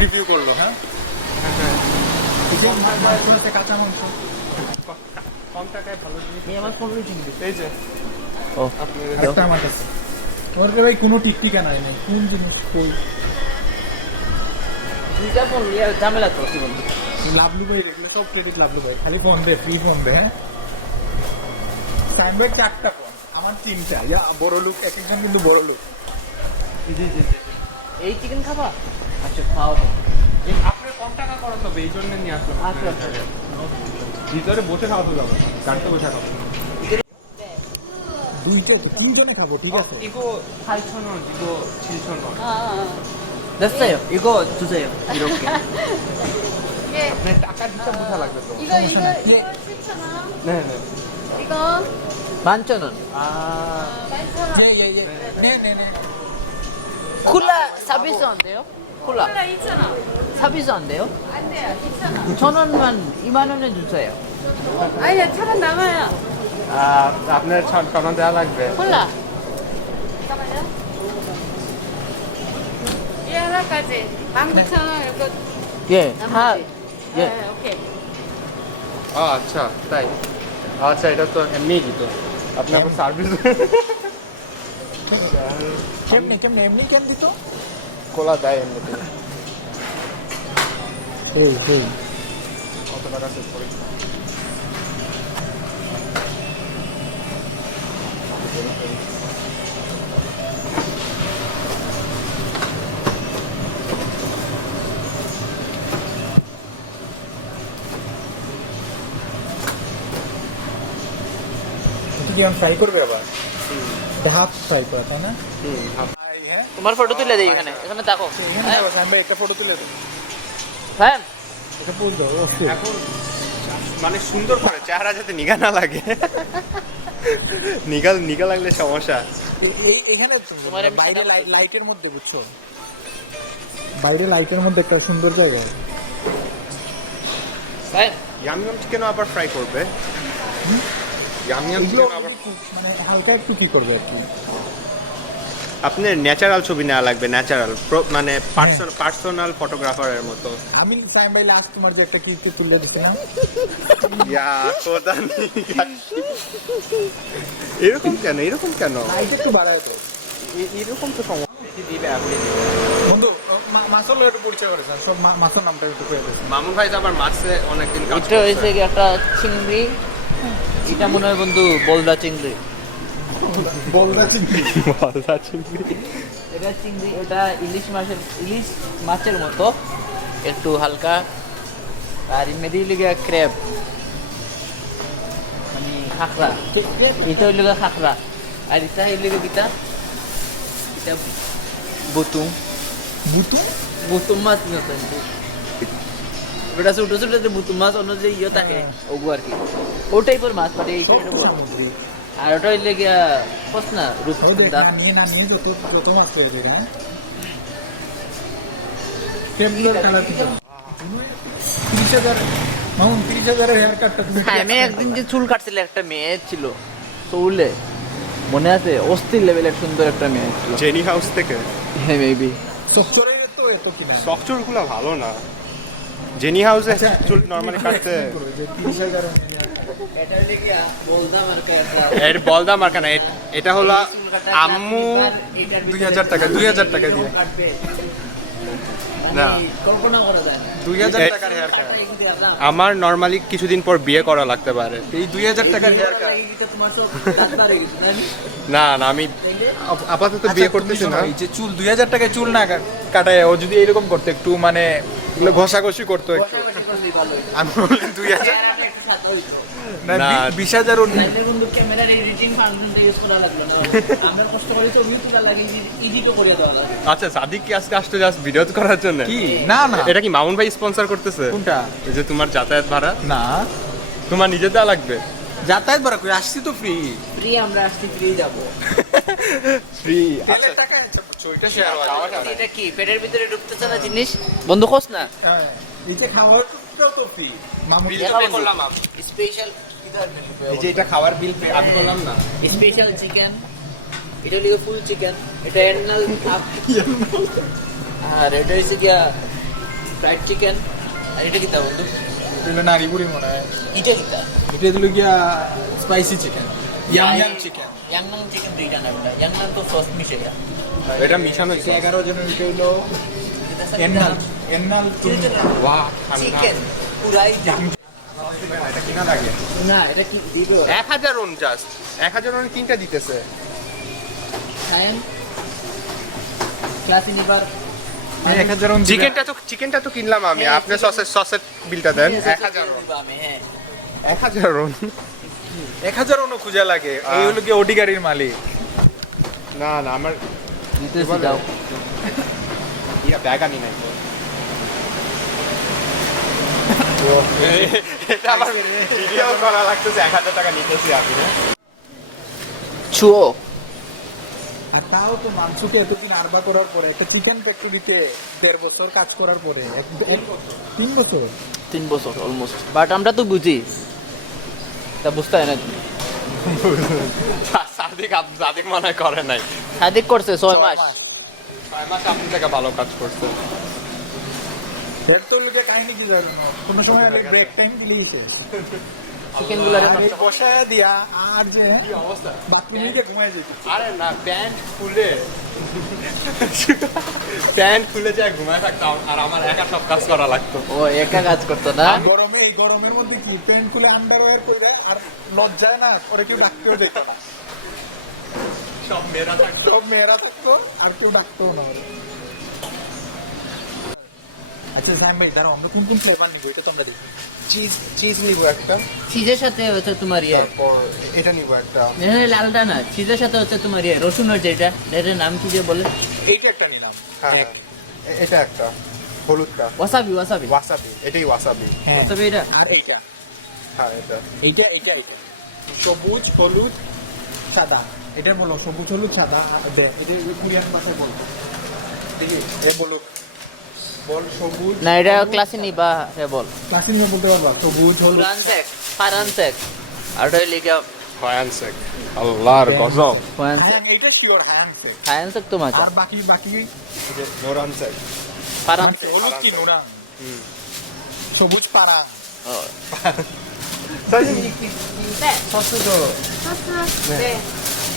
Review করলো। হ্যাঁ কাঁচা মাংস কম টাকায় ভালো জিনিস। আমার 15 চিংড়ি। এই যে ও আপনি একটা আমার কাছে ওর ভাই কোনো টিকটিকা নাই না, কোন জিনিস কই দুইটা ফোন নিয়ে ঝামেলা তো কি বন্ধু। লাভলু ভাই এগুলো সব ক্রেডিট লাভলু ভাই, খালি ফোন দে, ফ্রি ফোন দে। হ্যাঁ সাইন ভাই 4টা ফোন, আমার 3টা। ইয়া বড় লোক, এক একজন কিন্তু বড় লোক। জি জি জি। এই চিকেন খাবা? আচ্ছা খাওয়া তো। আপনার কম টাকা খরচ হবে, এই জন্য নিয়ে আসলাম। আচ্ছা আচ্ছা। ভিতরে বসে খাওয়াতে যাবে না, গাড়িতে বসে খাবো। দুইজনে খাবো, ঠিক আছে? 이거 8,000원, 이거 7,000원. 됐어요. 이거 주세요. 이렇게. 예. আপনার টাকা দিতে বোঝা লাগবে তো। 이거 7,000원. 네, 네. 이거 11,000원. 아, 11,000원. 예예예. 네네네. 콜라 서비스 안 돼요? 콜라 콜라 2,000원. 서비스 안 돼요? 안 돼요. 2,000원. 1,000원만 2만 원에 주세요. 아니야, 1,000원 남아요. আপনার 1,000 দেওয়া লাগবে। 콜라. 잠깐만요. 이 하나까지 19,000원 이거 예. 나머지. 다 예. 네, 오케이. আচ্ছা তাই। আচ্ছা এটা তো এমনি দিত আপনার সার্ভিস কেমনে এমনি কেন দিত? কোলা দেয় এমনিতে। এই কত টাকা সেভ করে? কি আমি ফ্রাই করবে আবার? হাফ ফ্রাই করা, তাই না? তোমার ফটো তুলে দেই এখানে। এখানে দেখো। এখানে যাবো, সাইন ভাই একটা ফটো তুলে দেন। হ্যাঁ। এটা বল দাও। এখন মানে সুন্দর করে চেহারা যাতে নিগা না লাগে। নিগা লাগলে সমস্যা। এখানে তোমার এমনি বাইরে সাদা লাইটের মধ্যে, বুঝছো? বাইরে লাইটের মধ্যে একটা সুন্দর জায়গা। হ্যাঁ। ইয়ামিয়াম চিকেন আবার ফ্রাই করবে। ইয়ামিয়াম এগুলো চিকেন আবার মানে হালকা একটু কি করবে আর কি? আপনার ন্যাচারাল ছবি নেওয়া লাগবে, ন্যাচারাল মানে পার্সোনাল ফটোগ্রাফারের মতো। আমি সাইন ভাই লাস্ট তোমার যে একটা কিস্তি তুলে দিছি না, ইয়া কোদা এরকম কেন লাইট একটু বাড়ায় দাও। এরকম তো সমস্যা দিবে আপনি। বন্ধু মাসল একটু পরিচয় করেছেন, সব মাসল নামটা একটু কয়ে দিয়েছেন। মামুন ভাই তো আবার মাছে অনেকদিন কাজ এটা হয়েছে কি একটা চিংড়ি। এটা মনে হয় বন্ধু বলদা চিংড়ি। বলদা চিংড়ি। এটা চিংড়ি, এটা ইলিশ মাছের মতো একটু হালকা। আর মেদি লিগে ক্র্যাব মানে খাখরা। এটা হইল খাখরা। আর এটা হইল কিটা, এটা বুতুম বুতুম মাছ মতো। ওটা ছোট ছোট যে বুতুম মাছ, অন্য যে ইয়ে থাকে ওগু আর কি, ও টাইপের মাছ মানে এই সামুদ্রিক। আর ওটা হইলে গিয়া কস না রূপচন্দা। না নিয়ে যত মাছ হয়ে যায় না কেমন কালার কি 30,000 মামুন 30,000 হেয়ার কাটটা তুমি হ্যাঁ, আমি একদিন যে চুল কাটছিল একটা মেয়ে ছিল চুলে, মনে আছে? অস্থির লেভেলের সুন্দর একটা মেয়ে ছিল। জেনি হাউস থেকে। হ্যাঁ মেবি। সফটওয়্যারে তো এত কিনা সফটওয়্যার গুলো ভালো না। জেনি হাউসে চুল নরমালি কাটতে 30,000 এটা লিগিয়া বলদা মার্কা এর বলদা মার্কা না, এটা হলো আম্মু 2,000 টাকা দিয়ে। না কল্পনা করা যায় না। 2,000 টাকার হেয়ার কাট। আমার নরমালি কিছুদিন পর বিয়ে করা লাগতে পারে। এই 2,000 টাকার হেয়ার কাট। না আমি আপাতত বিয়ে করতেছি না। এই যে চুল 2,000 টাকায় চুল না কাটায়, ও যদি এরকম করতে একটু মানে ঘষাঘষি করতো একটু, আমি বলি 2,000 না না। 20,000 বন্ধু ক্যামেরার এডিটিং ফাংশনটা ইউজ করা লাগলো না। আমরা কষ্ট করে ছবি তোলা লাগে, এডিটও করে দেওয়া লাগে। আচ্ছা সাদিক কি আজকে আসতে জাস্ট ভিডিও করার জন্য? কি না না এটা কি মামুন ভাই স্পন্সর করতেছে? কোনটা? এই যে তোমার যাতায়াত ভাড়া না তোমার নিজে দেওয়া লাগবে। যাতায়াত ভাড়া করে আসছি তো ফ্রি। ফ্রি আমরা আসছি, ফ্রি যাবো। ফ্রি। তেলের টাকা ওইটা শেয়ার হয়। এটা কি পেটের ভিতরে ঢুকতেছে না জিনিস? বন্ধু খোঁজ না। হ্যাঁ, এই যে খাওয়ারটাও তো ফ্রি। মামুন বিল তো pay করলাম আমি। স্পেশাল এই যে এটা খাবার বিল পে আমি করলাম না। স্পেশাল চিকেন, এটা হলো ফুল চিকেন, এটা এন্নাল আর এটা হচ্ছে গিয়া ফ্রাইড চিকেন আর এটা কিতা বন্ধু এটা হলো নারী বুড়ি মনে হয় এটা কিতা এটা হলো গিয়া স্পাইসি চিকেন ইয়াং চিকেন ইয়াংনাং চিকেন দুইটা না বলা ইয়াংনাং তো সস মিশে গেল এটা মিশানো 11 জনের এটা হলো এন্নাল ওয়া চিকেন পুরাই এটা কিনা লাগে না এটা কি দিব 1000 ওন জাস্ট 1000 ওন তিনটা দিতেছে সায়েন ক্লাসি নিবার 1000 ওন চিকেনটা তো কিনলাম আমি আপনি সসের বিলটা দেন 1000 ওন আমি হ্যাঁ 1000 ওন 1000 ওন খুঁজে লাগে এই হলো কি ওডি গাড়ির মালিক না আমার দিতেছি দাও ইয়া ব্যাগ আনি নাই এটা আমার ভিডিও করা লাগতেছে 1000 টাকা নিতেছি আপনি চুও আর তাও তো মাংসকে এতদিন আরবা করার পরে একটা চিকেন ফ্যাক্টরিতে 1.5 বছর কাজ করার পরে 3 বছর 3 বছর অলমোস্ট বাট আমরা তো বুঝি তা বুঝতে হয় না তুমি সাদিক মনে করে নাই সাদিক করছে 6 মাস 6 মাস আপনি থেকে ভালো কাজ করছে এর তো লোকে কাহিনী কি জানো না কোনো সময় ব্রেক টাইম দিলেই শেষ চিকেন গুলো আর এই বসায় দিয়া আর যে কি অবস্থা বাকি নিয়ে ঘুমায় যেত আরে না প্যান্ট খুলে যায় ঘুমায় থাকতাম আর আমার একা সব কাজ করা লাগতো ও একা কাজ করতো না গরমে এই গরমের মধ্যে কি প্যান্ট খুলে আন্ডারওয়্যার করে আর লজ্জায় না ওরা কেউ ডাকতেও দেখতো না সব মেয়েরা থাকতো সব মেয়েরা থাকতো আর কেউ ডাকতেও না ওরা। আচ্ছা সাইম ভাই দাঁড়াও আমরা কোন কোন ফ্লেভার নিব এটা তো আমরা দেখি চিজ নিব একটা চিজের সাথে হচ্ছে তোমার ইয়ে তারপর এটা নিব একটা লালটা না চিজের সাথে হচ্ছে তোমার ইয়ে রসুনের যেটা এটার নাম কি যে বলে এইটা একটা নিলাম হ্যাঁ এটা একটা হলুদটা ওয়াসাবি ওয়াসাবি ওয়াসাবি এটাই ওয়াসাবি হ্যাঁ ওয়াসাবি এটা আর এইটা হ্যাঁ এটা এইটা সবুজ হলুদ সাদা এটা বলো সবুজ হলুদ সাদা দেখ এটা কোরিয়ান ভাষায় বলো দেখি এ বলো বল সবুজ না এটা ক্লাসে নিবা বল ক্লাসিক নিয়ে বলতে পারবা সবুজ হলুদ ফ্রান্সেক ফারান্সেক আর ওটা লিখা ফায়ানসেক আল্লাহর গজব ফারান্সেক হ্যাঁ এটা শিওর হ্যান্ডসে ফারান্সেক তো মাঝে আর বাকি নোরানসেক ফারান্সেক হলুদ কি নোরাং সবুজ পারা সস도 소스. 네. 네.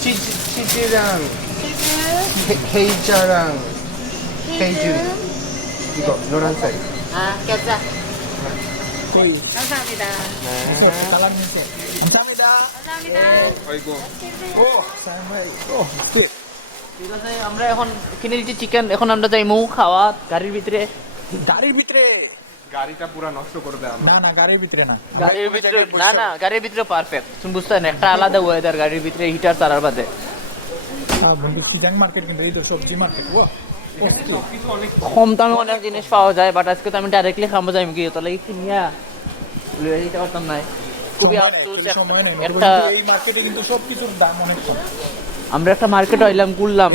치즈랑 치즈. 헤이자랑 치즈. 이거 노란색 아, 겨자. কই 감사합니다. কালার নিছে 감사합니다 감사합니다. 아이고 ও সাইম ভাই ও ঠিক ঠিক আছে আমরা এখন কিনে নিচ্ছি চিকেন এখন আমরা যাই মৌ খাওয়া গাড়ির ভিতরে গাড়ির ভিতরে গাড়িটা পুরো নষ্ট করে দেয় না গাড়ির ভিতরে না গাড়ির ভিতরে না গাড়ির ভিতরে পারফেক্ট তুমি বুঝতে না একটা আলাদা ওয়েদার গাড়ির ভিতরে হিটার তারার বাদে বন্ধু কিজাং মার্কেট কিন্তু এই তো সবজি মার্কেট ও কম দামে অনেক জিনিস পাওয়া যায় বাট আজকে তো আমি ডাইরেক্টলি খাবো যাই কি তাহলে কি নিয়া লয়ে যেতে পারতাম না খুবই আফসোস সময় নেই একটা এই মার্কেটে কিন্তু সবকিছুর দাম অনেক কম আমরা একটা মার্কেট হইলাম ঘুরলাম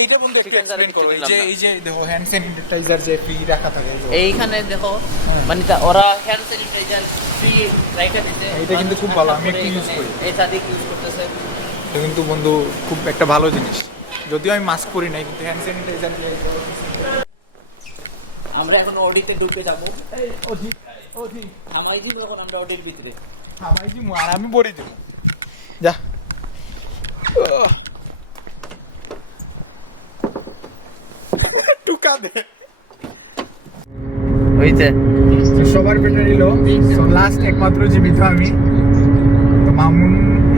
এইটা বন্ধু একটু chicken ছাড়া explain কিছু করো। দিলাম না। এই যে দেখো হ্যান্ড স্যানিটাইজার যে ফ্রি রাখা থাকে এই যে। এইখানে দেখো মানে ওরা হ্যান্ড স্যানিটাইজার ফ্রি রাইটা দিতে এটা কিন্তু খুব ভালো, আমি একটু use করি। এই সাদিক ইউজ করতেছে এটা কিন্তু বন্ধু খুব একটা ভালো জিনিস যদিও আমি মাস্ক পরি নাই কিন্তু হ্যান্ড স্যানিটাইজার আমরা এখন অডিতে ঢুকে যাবো অধিক আমাই দিব এখন আমরা অডির ভিতরে আমায় কি আর আমি পরি দেব যা টুকা দে হইছে সবার পেটে নিল লাস্ট একমাত্র জীবিত আমি তো মামুন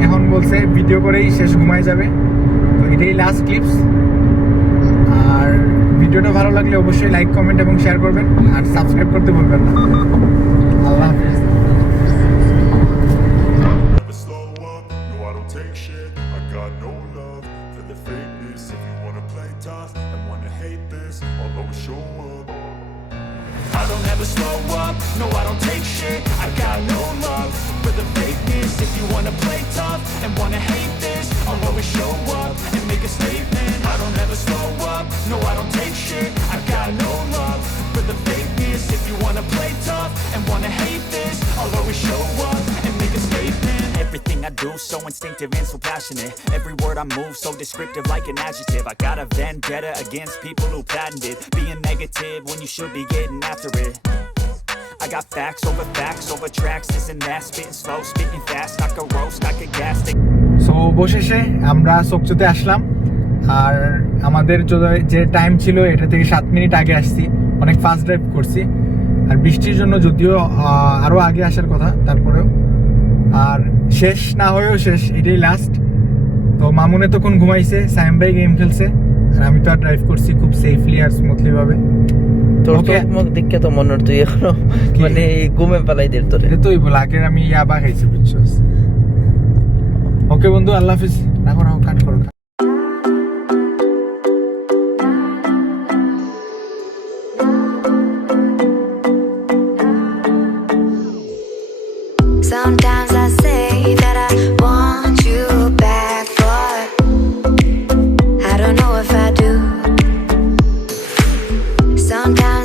এখন বলছে ভিডিও করেই শেষ ঘুমায় যাবে তো এটাই লাস্ট ক্লিপস আর ভিডিওটা ভালো লাগলে অবশ্যই লাইক কমেন্ট এবং শেয়ার করবেন আর সাবস্ক্রাইব করতে ভুলবেন না আল্লাহ হাফেজ Never slow up, no I don't take shit. I got no love for the fakeness. If you wanna play tough and wanna hate this, I'll always show up. I don't ever slow up, no I don't take shit. I got no love for the fakeness. If you wanna play tough and wanna hate this, I'll always show up and make a statement. I don't ever slow up, no I don't take shit. I got no love for the fakeness. If you wanna play tough and wanna hate this, I'll always show up and make a statement. Everything I do, so instinctive and so passionate. Every word I move, so descriptive like an adjective. I got a vendetta against people who patented being negative when you should be getting after it. I got facts over tracks, this and that. Spitting slow, spitting fast, I could roast, I could gas. So অবশেষে আমরা চকচুতে আসলাম, আর আমাদের যে time ছিল এটা থেকে 7 minute আগে আসছি, অনেক ফাস্ট ড্রাইভ করছি। আর বৃষ্টির জন্য যদিও আরও আগে আসার কথা, তারপরেও আর শেষ না হয়েও শেষ, এটাই লাস্ট। তো মামুনে তখন ঘুমাইছে, সাইম ভাই গেম খেলছে, আর আমি তো আর ড্রাইভ করছি খুব সেফলি আর স্মুথলি ভাবে। তোর Okay. মুখ দেখে তো মনে তুই এখনো কি? মানে ঘুমে পালাই দের তোরে। এটা তোই বল, আগের আমি ইয়াবা খাইছি বুঝছস। ওকে বন্ধু, আল্লাহ হাফিজ। রাখো কাট করো।